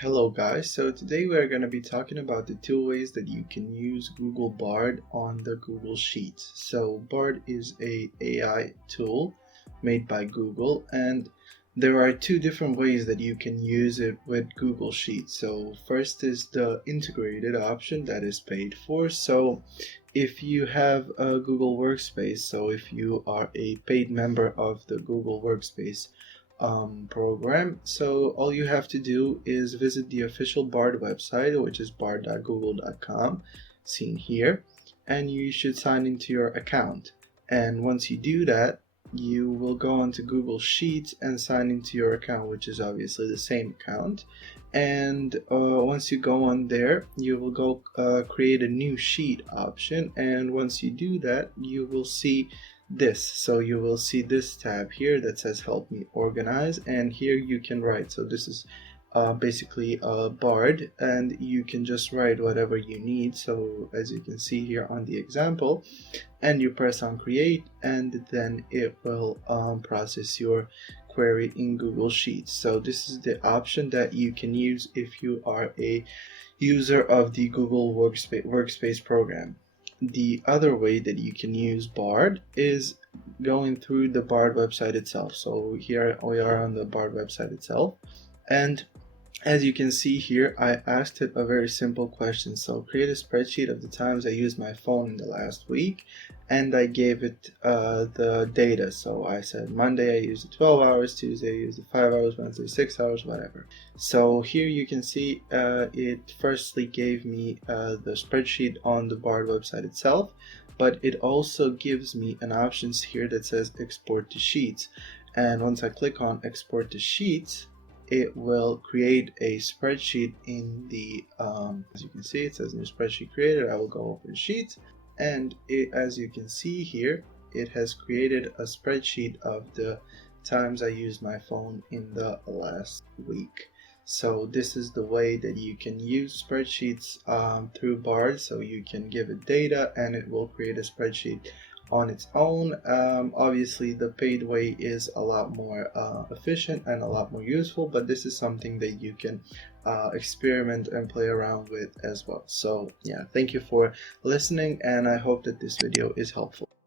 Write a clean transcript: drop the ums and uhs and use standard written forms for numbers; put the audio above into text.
Hello guys, so today we're going to be talking about the two ways that you can use Google Bard on the Google Sheets. So Bard is a AI tool made by Google, and there are two different ways that you can use it with Google Sheets. So first is the integrated option that is paid for. So if you have a Google Workspace, so if you are a paid member of the Google Workspace program, so all you have to do is visit the official Bard website, which is bard.google.com, seen here, and you should sign into your account. And once you do that, you will go onto Google Sheets and sign into your account, which is obviously the same account. And once you go on there, you will go create a new sheet option, and once you do that, you will see this. So you will see this tab here that says help me organize, and here you can write. So this is basically a Bard, and you can just write whatever you need. So as you can see here on the example, and you press on create, and then it will process your query in Google Sheets. So this is the option that you can use if you are a user of the Google Workspace program. The other way that you can use Bard is going through the Bard website itself. So here we are on the Bard website itself, and as you can see here, I asked it a very simple question. So create a spreadsheet of the times I used my phone in the last week, and I gave it the data. So I said Monday I used it 12 hours, Tuesday I used it 5 hours, Wednesday 6 hours, whatever. So here you can see it firstly gave me the spreadsheet on the Bard website itself, but it also gives me an options here that says export to sheets. And once I click on export to sheets, it will create a spreadsheet in the as you can see, it says new spreadsheet created. I will go open sheets, and as you can see here, it has created a spreadsheet of the times I used my phone in the last week. So this is the way that you can use spreadsheets through Bard. So you can give it data and it will create a spreadsheet on its own. Obviously the paid way is a lot more efficient and a lot more useful, but this is something that you can experiment and play around with as well. So yeah, thank you for listening, and I hope that this video is helpful.